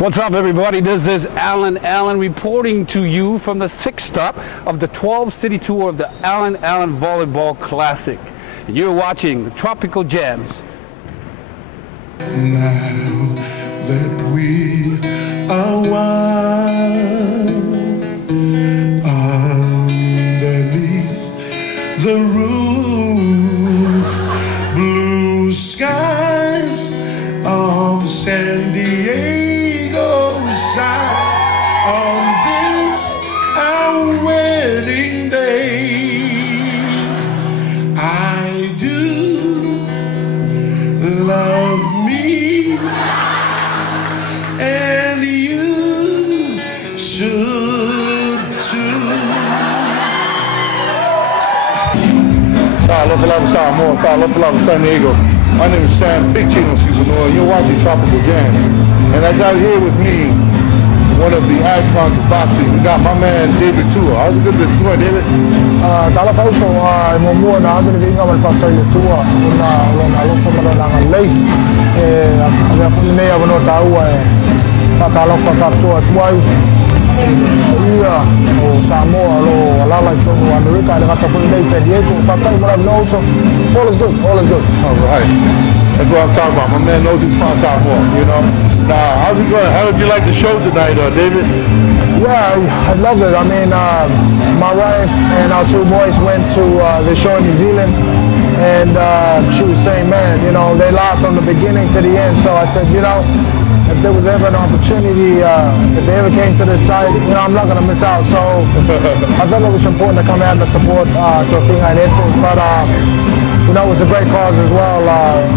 What's up, everybody? This is Allen reporting to you from the 6th stop of the 12-city tour of the Allen Volleyball Classic. You're watching the Tropical Jams. Now that we are one underneath the roof, blue skies of San Diego shine on this our wedding day. I do love me, and you should too. Samoa, San Diego. My name is Sam Big Chino Supernova. You're watching Tropical Jams. And I got here with me one of the icons of boxing. We got my man David Tua. How's it good to be David? Tala fauso mo na agin vinga mal fatay Tua na lo fomalo na lei ave fomine ya no taua fatalo fatua tuai ia o Samoa lo lala tomu America le fata fomine San Diego fatay mo no so all is good. All right. That's what I'm talking about. My man knows his spots out more, you know. Now, how's it going? How did you like the show tonight, David? Yeah, I loved it. I mean, my wife and our two boys went to the show in New Zealand, and she was saying, man, you know, they laughed from the beginning to the end. So I said, you know, if there was ever an opportunity, if they ever came to this site, you know, I'm not going to miss out. So I thought it was important to come out and support Tuaman and Etu, but you know, it was a great cause as well.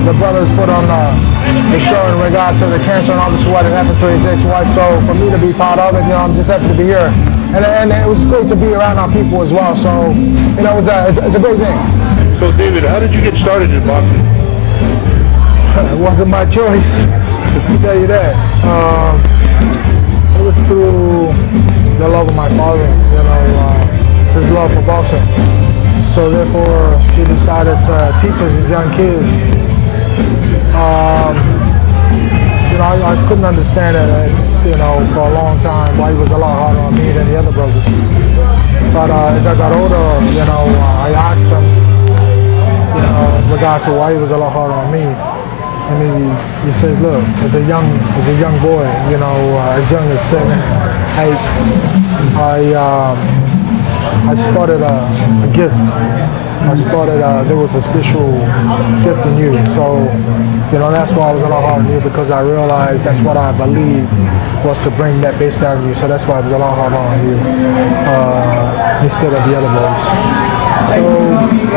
The brothers put on the show in regards to the cancer and obviously what had happened to his ex-wife. So for me to be part of it, you know, I'm just happy to be here. And it was great to be around our people as well. So, you know, it's a great thing. So David, how did you get started in boxing? It wasn't my choice, I'll tell you that. It was through the love of my father, you know, his love for boxing. So therefore, he decided to teach us as young kids. You know, I couldn't understand it, you know, for a long time, why he was a lot harder on me than the other brothers. But as I got older, you know, I asked him, you know, in regards to why he was a lot harder on me. And he says, look, as a young boy, you know, as young as 7, 8, I spotted a gift. I spotted there was a special gift in you. So, you know, that's why I was a lot harder on you, because I realized that's what I believed was to bring that best out of you. So that's why I was a lot harder on you instead of the other boys. So,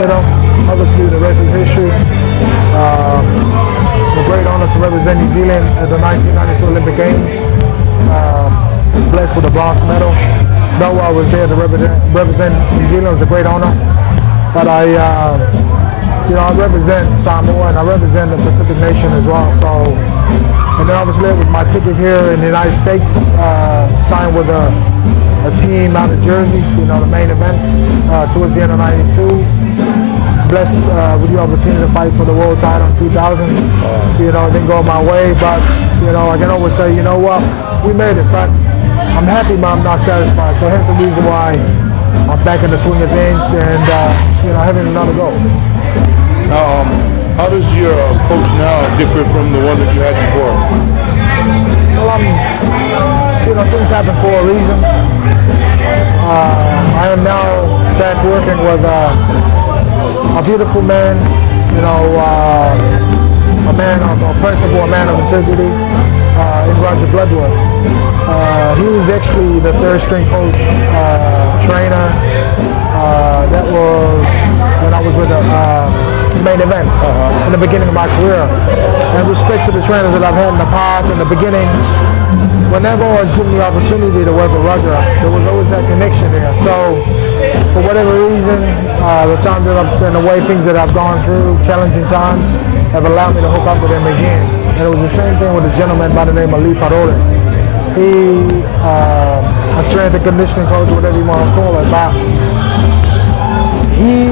you know, obviously the rest is history. A great honor to represent New Zealand at the 1992 Olympic Games. Blessed with a bronze medal. Though I was there to represent New Zealand, it was a great honor. But you know, I represent Samoa and I represent the Pacific Nation as well. So, and then obviously it was my ticket here in the United States, signed with a team out of Jersey, you know, the main events towards the end of '92. Blessed with the opportunity to fight for the world title in 2000. You know, it didn't go my way, but, you know, I can always say, you know what, we made it, but I'm happy, but I'm not satisfied. So hence the reason why I'm back in the swing of things and, you know, having another go. Now, how does your coach now differ from the one that you had before? Well, you know, things happen for a reason. I am now back working with a beautiful man, you know, a man of principle, a man of integrity, in Roger Bloodworth. He was actually the third string coach, trainer. That was when I was with the main events in the beginning of my career. And respect to the trainers that I've had in the past, in the beginning, whenever I was given the opportunity to work with Roger, there was always that connection there. So, for whatever reason, the times that I've spent away, things that I've gone through, challenging times, have allowed me to hook up with him again. And it was the same thing with a gentleman by the name of Lee Parole. He, a strength and conditioning coach, whatever you want to call it, but he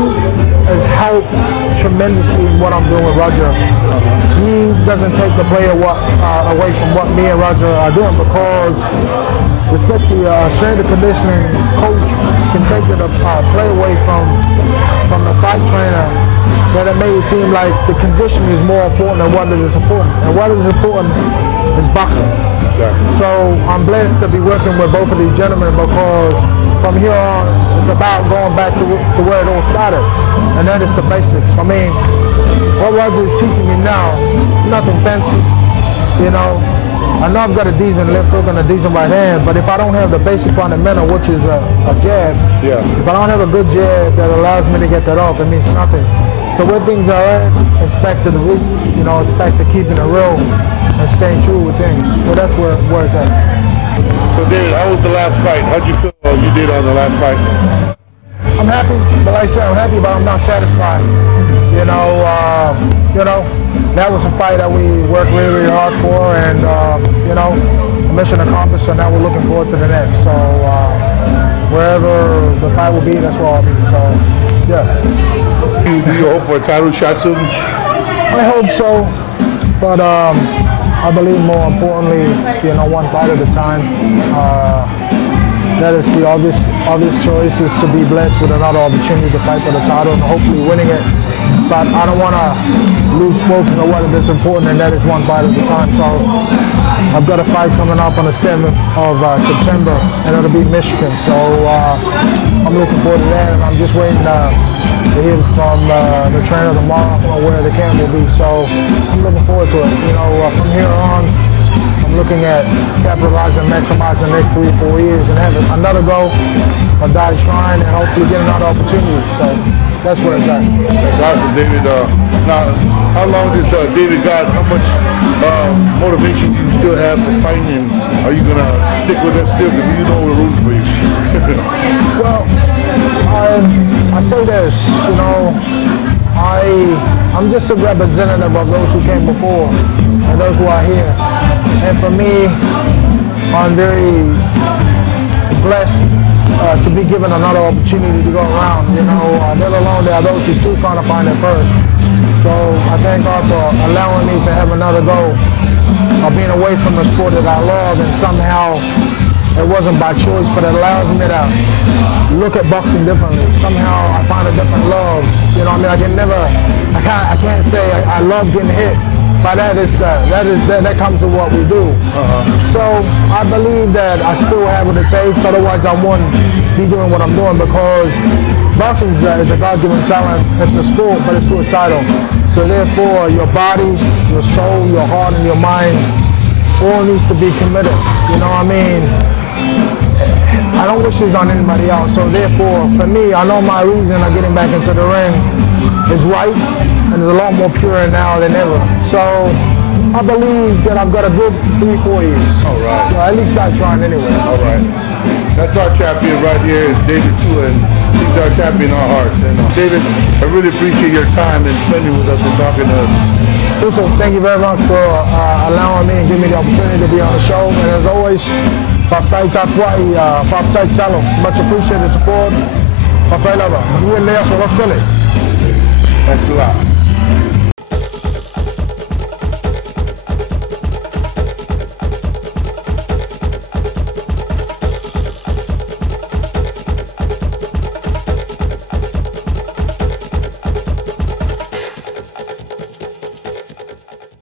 has helped tremendously in what I'm doing with Roger. He doesn't take the play away from what me and Roger are doing, because respectfully, strength and conditioning coach can take the play away from the fight trainer, that it may seem like the conditioning is more important than what is important. And what is important is boxing. Exactly. So I'm blessed to be working with both of these gentlemen, because from here on, it's about going back to where it all started, and that is the basics. I mean, what Roger is teaching me now, nothing fancy, you know. I know I've got a decent left hook and a decent right hand, but if I don't have the basic fundamental, which is a jab, if I don't have a good jab that allows me to get that off, it means nothing. So where things are at, it's back to the roots, you know, it's back to keeping it real and staying true with things. So that's where it's at. So David, how was the last fight? How'd you feel you did on the last fight? I'm happy, but like I said, I'm happy, but I'm not satisfied. You know, that was a fight that we worked really, really hard for, and you know, mission accomplished, and now we're looking forward to the next. So wherever the fight will be, that's where I'll be. So yeah. Do you hope for a title shot soon? I hope so, but I believe more importantly, you know, one fight at a time. That is the obvious choice, is to be blessed with another opportunity to fight for the title and hopefully winning it. But I don't want to lose focus on what is important, and that is one fight at a time. So I've got a fight coming up on the 7th of September, and it'll be Michigan. So I'm looking forward to that, and I'm just waiting to hear from the trainer tomorrow on where the camp will be. So I'm looking forward to it. You know, from here on, I'm looking at capitalizing and maximizing the next 3-4 years and having another go, or die trying, and hopefully get another opportunity. So that's where it's at. That's awesome, David. Now, how long does David got? How much motivation do you still have for fighting? And are you going to stick with that still? Because you know we're rooting for you. Well, I say this, you know, I'm just a representative of those who came before and those who are here. And for me, I'm very blessed to be given another opportunity to go around. You know, let alone there are those who are still trying to find it first. So I thank God for allowing me to have another go of being away from the sport that I love, and somehow it wasn't by choice, but it allows me to look at boxing differently. Somehow I find a different love. You know what I mean? I can't say I love getting hit. But that comes with what we do. So I believe that I still have what it takes. Otherwise, I wouldn't be doing what I'm doing, because boxing is a God-given talent. It's a sport, but it's suicidal. So therefore, your body, your soul, your heart, and your mind all needs to be committed. You know what I mean? I don't wish this on anybody else. So therefore, for me, I know my reason of getting back into the ring is right, and it's a lot more pure now than ever. So I believe that I've got a good 3-4 years. All right. So at least start trying anyway. All right. That's our champion right here, is David Tua, and he's our champion in our hearts. And David, I really appreciate your time and spending with us and talking to us. Also, thank you very much for allowing me and giving me the opportunity to be on the show. And as always, much appreciated support. Thanks a lot.